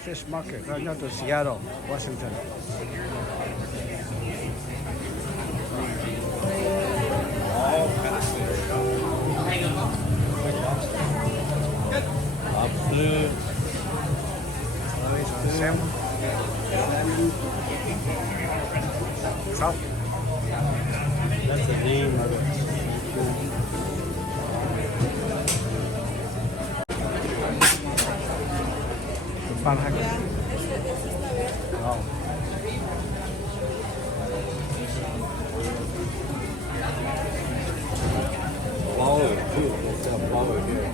fish market, right near to Seattle, Washington. Lobster. Salmon. Trout. That's the name of it. Wow. Flower too. There's a flower here.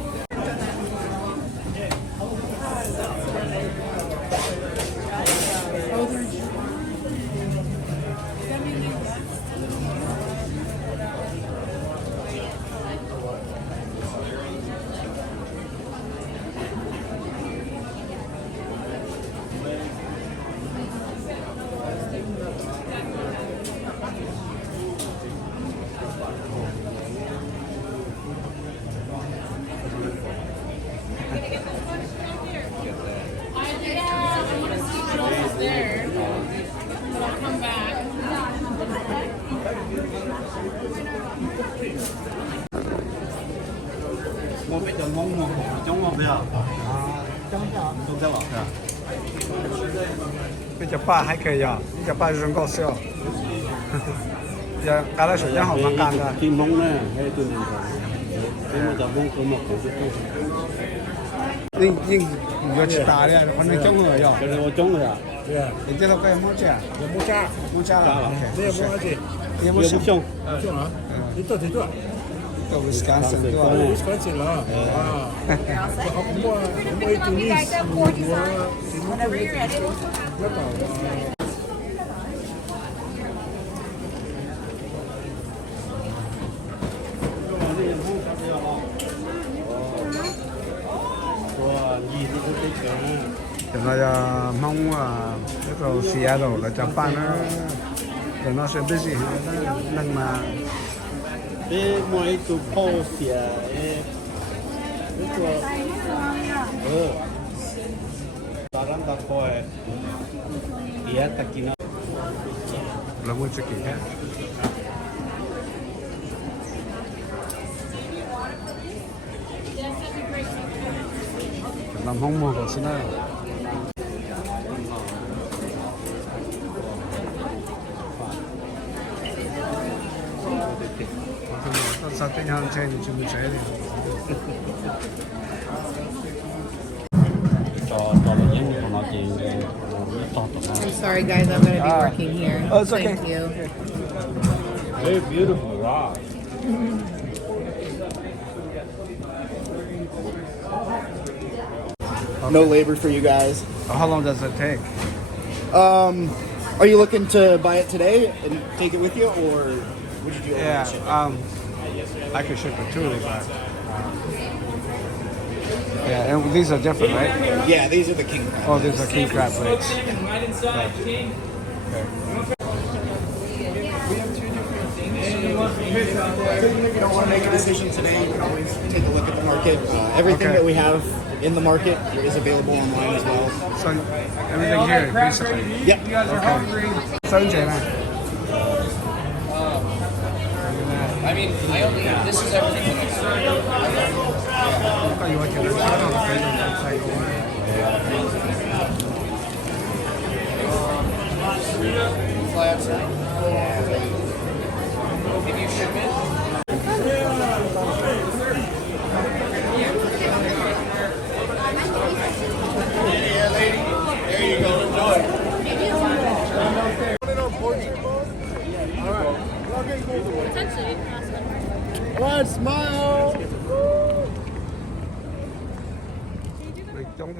Một cái chồng ngon một trong một đấy à? Đúng không ạ? 比较爸还可以啊，比较爸人搞笑。也干了时间好蛮干的。 Kim mông nè, hay tôi nhìn thấy. Cái một tấm mông tôi một cái chút thôi. 你要吃大的，反正中了要。这是我种的呀。对啊，你这个该木价，有木架，木价了。这也不花钱，也不是，也不凶。是吗？你到底多？都是干省对吧？我看见了啊，我一定是我，要搞啊。 现在呀，忙啊，这个Seattle了，加班呢，等到是 busy，能嘛？ Cái mỗi tụ phô xỉa cái tụ Taran ta coi Ia ta kina là muốn chơi kỹ hết. Làm không mua của xin ơi. Sao tính hàng chơi thì chúng mình chơi đi. I'm sorry, guys. I'm going to be working here. Oh, it's okay. Thank you. Very beautiful rock. No labor for you guys. How long does it take? Are you looking to buy it today and take it with you, or would you do it? Yeah, I could ship it too, but yeah, and these are different, right? Yeah, these are the king crab. Oh, these are king crab legs. If you don't want to make a decision today, you can always take a look at the market. Everything that we have in the market is available online as well. So everything here, basically. Yep. Okay. So I mean, this is everything. Fly outside. Can you ship it? Yeah, lady. There you go. Enjoy. Alright, smile. Don't